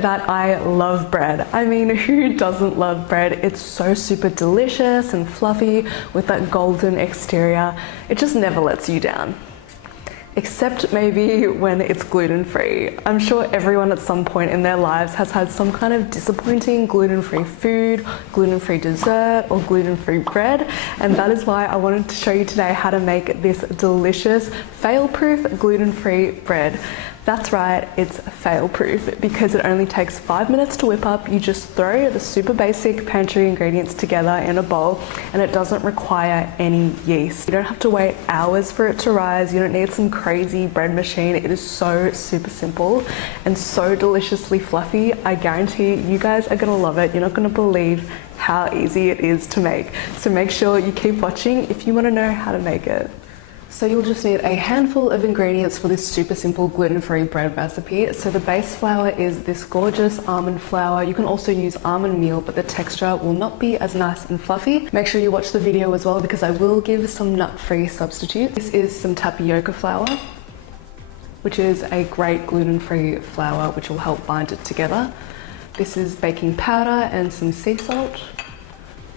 that I love bread. I mean, who doesn't love bread? It's so super delicious and fluffy with that golden exterior. It just never lets you down. Except maybe when it's gluten-free. I'm sure everyone at some point in their lives has had some kind of disappointing gluten-free food, gluten-free dessert, or gluten-free bread, and that is why I wanted to show you today how to make this delicious, fail-proof gluten-free bread. That's right, it's fail-proof because it only takes 5 minutes to whip up. You just throw the super basic pantry ingredients together in a bowl, and it doesn't require any yeast. You don't have to wait hours for it to rise. You don't need some crazy bread machine. It is so super simple and so deliciously fluffy. I guarantee you guys are gonna love it. You're not gonna believe how easy it is to make. So make sure you keep watching if you wanna know how to make it. So you'll just need a handful of ingredients for this super simple gluten-free bread recipe. So the base flour is this gorgeous almond flour. You can also use almond meal, but the texture will not be as nice and fluffy. Make sure you watch the video as well because I will give some nut-free substitutes. This is some tapioca flour, which is a great gluten-free flour which will help bind it together. This is baking powder and some sea salt,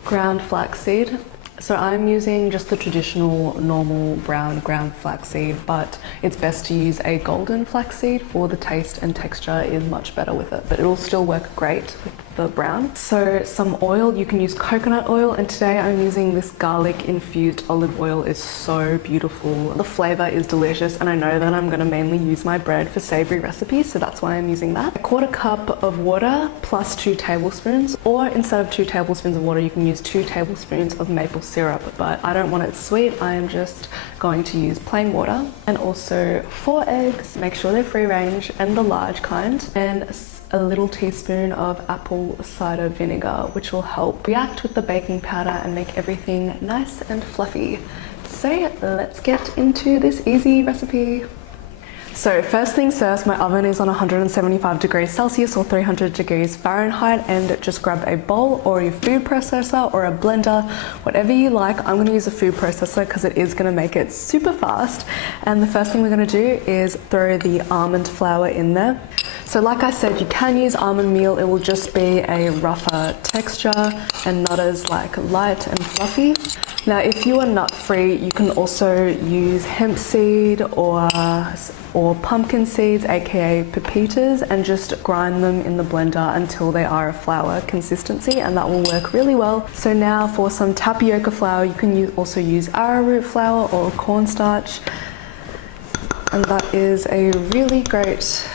ground flaxseed. So I'm using just the traditional normal brown ground flaxseed, but it's best to use a golden flaxseed for the taste and texture is much better with it, but it'll still work great with the brown. So some oil, you can use coconut oil, and today I'm using this garlic infused olive oil. Is so beautiful. The flavor is delicious, and I know that I'm gonna mainly use my bread for savory recipes, so that's why I'm using that. 1/4 cup of water plus 2 tablespoons, or instead of 2 tablespoons of water, you can use 2 tablespoons of maple syrup, but I don't want it sweet. I am just going to use plain water, and also 4 eggs. Make sure they're free range and the large kind, and a little teaspoon of apple cider vinegar, which will help react with the baking powder and make everything nice and fluffy. So let's get into this easy recipe. So first things first, my oven is on 175 degrees Celsius or 300 degrees Fahrenheit, and just grab a bowl or your food processor or a blender, whatever you like. I'm going to use a food processor because it is going to make it super fast. And the first thing we're going to do is throw the almond flour in there. So like I said, you can use almond meal. It will just be a rougher texture and not as like light and fluffy. Now, if you are nut free, you can also use hemp seed or pumpkin seeds, aka pepitas, and just grind them in the blender until they are a flour consistency, and that will work really well. So now for some tapioca flour, you can also use arrowroot flour or cornstarch, and that is a really great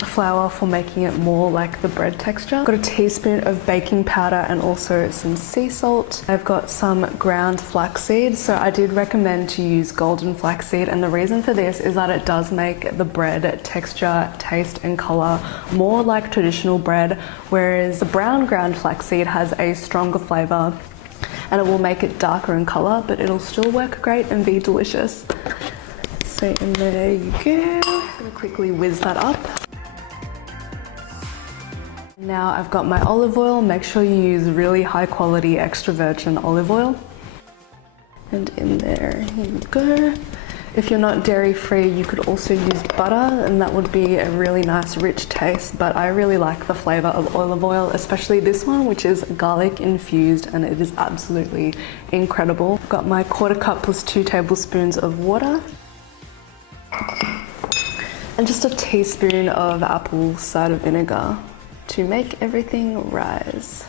flour for making it more like the bread texture. I've got a teaspoon of baking powder and also some sea salt. I've got some ground flaxseed, so I did recommend to use golden flaxseed, and the reason for this is that it does make the bread texture, taste and color more like traditional bread, whereas the brown ground flaxseed has a stronger flavor and it will make it darker in color, but it'll still work great and be delicious. So in there you go. I'm gonna quickly whiz that up. Now I've got my olive oil. Make sure you use really high quality extra virgin olive oil. And in there, here you go. If you're not dairy free, you could also use butter, and that would be a really nice rich taste, but I really like the flavor of olive oil, especially this one, which is garlic infused, and it is absolutely incredible. I've got my 1/4 cup plus 2 tablespoons of water. And just a teaspoon of apple cider vinegar to make everything rise.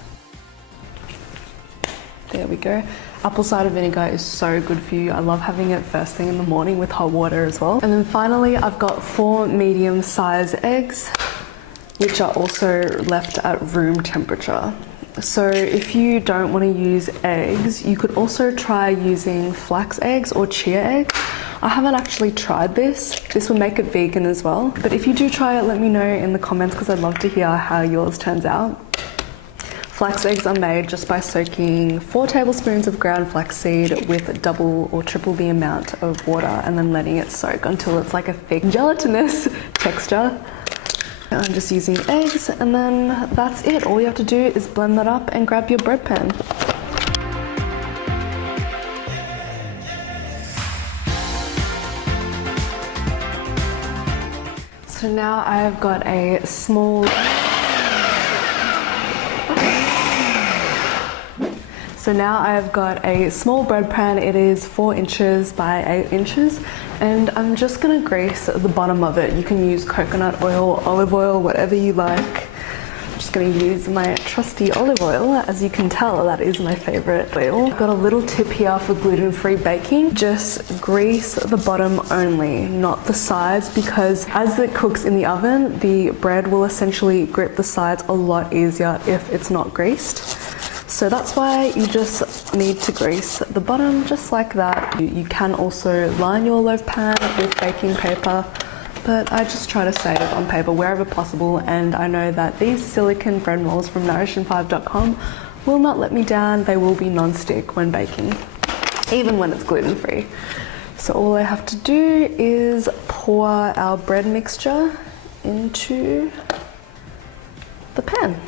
There we go. Apple cider vinegar is so good for you. I love having it first thing in the morning with hot water as well. And then finally, I've got 4 medium-sized eggs, which are also left at room temperature. So if you don't want to use eggs, you could also try using flax eggs or chia eggs. I haven't actually tried this. This will make it vegan as well. But if you do try it, let me know in the comments because I'd love to hear how yours turns out. Flax eggs are made just by soaking 4 tablespoons of ground flaxseed with double or triple the amount of water and then letting it soak until it's like a thick gelatinous texture. I'm just using eggs, and then that's it. All you have to do is blend that up and grab your bread pan. So now I've got a small So now I've got a small bread pan. It is 4 inches by 8 inches, and I'm just gonna grease the bottom of it. You can use coconut oil, olive oil, whatever you like. I'm just gonna use my trusty olive oil. As you can tell, that is my favorite oil. I've got a little tip here for gluten-free baking. Just grease the bottom only, not the sides, because as it cooks in the oven, the bread will essentially grip the sides a lot easier if it's not greased. So that's why you just need to grease the bottom just like that. You can also line your loaf pan with baking paper, but I just try to save on paper wherever possible, and I know that these silicone bread molds from nourishing5.com will not let me down. They will be non-stick when baking, even when it's gluten-free. So all I have to do is pour our bread mixture into the pan.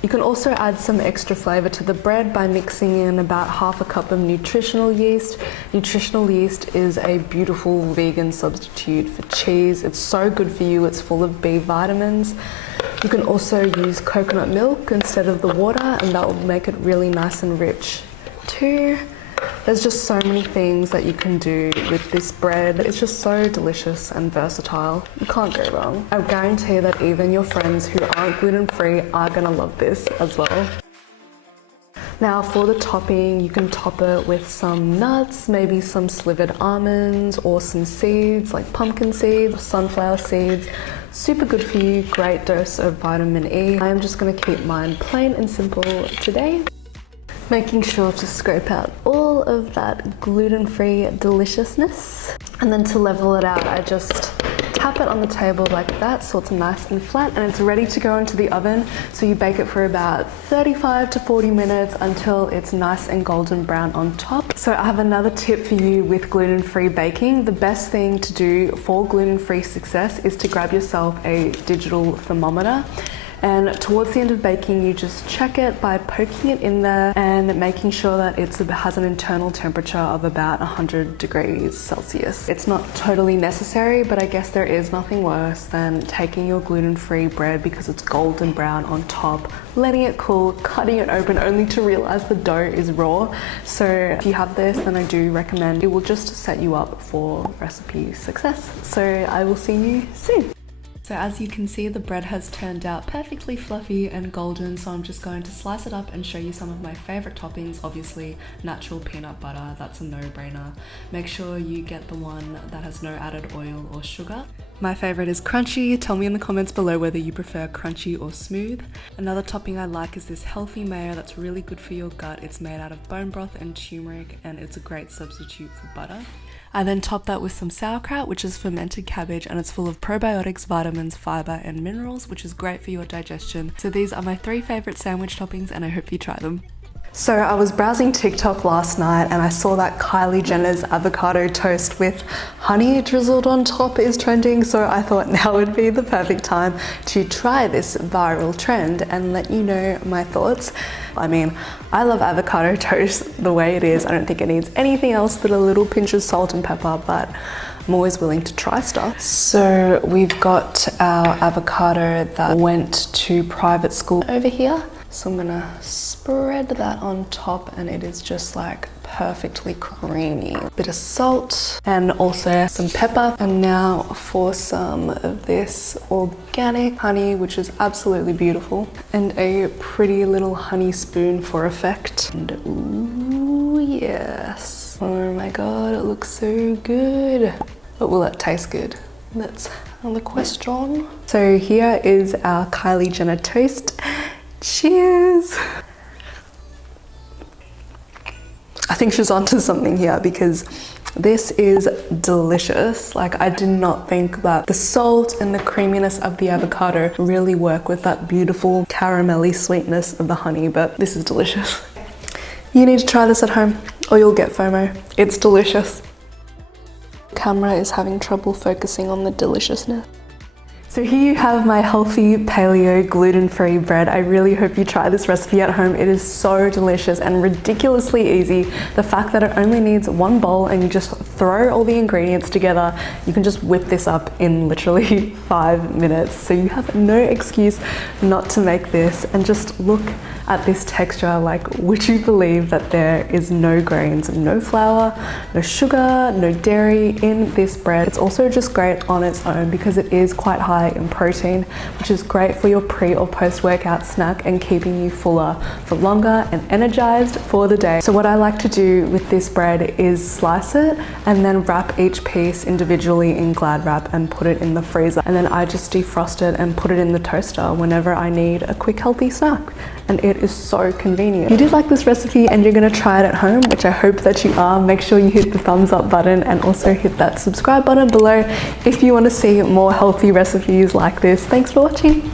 You can also add some extra flavor to the bread by mixing in about half a cup of nutritional yeast. Nutritional yeast is a beautiful vegan substitute for cheese. It's so good for you. It's full of B vitamins. You can also use coconut milk instead of the water, and that will make it really nice and rich too. There's just so many things that you can do with this bread. It's just so delicious and versatile. You can't go wrong. I guarantee that even your friends who aren't gluten-free are gonna love this as well. Now for the topping, you can top it with some nuts, maybe some slivered almonds or some seeds like pumpkin seeds, sunflower seeds. Super good for you, great dose of vitamin E. I'm just gonna keep mine plain and simple today. Making sure to scrape out all of that gluten-free deliciousness. And then to level it out, I just tap it on the table like that so it's nice and flat, and it's ready to go into the oven. So you bake it for about 35 to 40 minutes until it's nice and golden brown on top. So I have another tip for you with gluten-free baking. The best thing to do for gluten-free success is to grab yourself a digital thermometer. And towards the end of baking, you just check it by poking it in there and making sure that it has an internal temperature of about 100 degrees Celsius. It's not totally necessary, but I guess there is nothing worse than taking your gluten-free bread because it's golden brown on top, letting it cool, cutting it open only to realize the dough is raw. So if you have this, then I do recommend. It will just set you up for recipe success. So I will see you soon. So as you can see, the bread has turned out perfectly fluffy and golden, so I'm just going to slice it up and show you some of my favorite toppings. Obviously, natural peanut butter, that's a no-brainer. Make sure you get the one that has no added oil or sugar. My favorite is crunchy. Tell me in the comments below whether you prefer crunchy or smooth. Another topping I like is this healthy mayo that's really good for your gut. It's made out of bone broth and turmeric, and it's a great substitute for butter. I then top that with some sauerkraut, which is fermented cabbage, and it's full of probiotics, vitamins, fiber, and minerals, which is great for your digestion. So these are my 3 favorite sandwich toppings, and I hope you try them. So I was browsing TikTok last night and I saw that Kylie Jenner's avocado toast with honey drizzled on top is trending, so I thought now would be the perfect time to try this viral trend and let you know my thoughts. I mean, I love avocado toast the way it is. I don't think it needs anything else but a little pinch of salt and pepper, but I'm always willing to try stuff. So we've got our avocado that went to private school over here. So I'm gonna spread that on top, and it is just like perfectly creamy. Bit of salt and also some pepper. And now for some of this organic honey, which is absolutely beautiful, and a pretty little honey spoon for effect. And ooh, yes. Oh my God, it looks so good. But will it taste good? That's the question. So here is our Kylie Jenner toast. Cheers! I think she's onto something here because this is delicious. Like, I did not think that the salt and the creaminess of the avocado really work with that beautiful caramelly sweetness of the honey, but this is delicious. You need to try this at home or you'll get FOMO. It's delicious. Camera is having trouble focusing on the deliciousness. So So here you have my healthy paleo gluten-free bread. I really hope you try this recipe at home. It is so delicious and ridiculously easy. The fact that it only needs one bowl and you just throw all the ingredients together, you can just whip this up in literally 5 minutes. So you have no excuse not to make this, and just look at this texture. Like, would you believe that there is no grains, no flour, no sugar, no dairy in this bread? It's also just great on its own because it is quite high in protein, which is great for your pre or post workout snack and keeping you fuller for longer and energized for the day. So what I like to do with this bread is slice it and then wrap each piece individually in Glad wrap and put it in the freezer. And then I just defrost it and put it in the toaster whenever I need a quick healthy snack. And it is so convenient. If you did like this recipe and you're gonna try it at home, which I hope that you are, make sure you hit the thumbs up button and also hit that subscribe button below if you want to see more healthy recipes like this. Thanks for watching.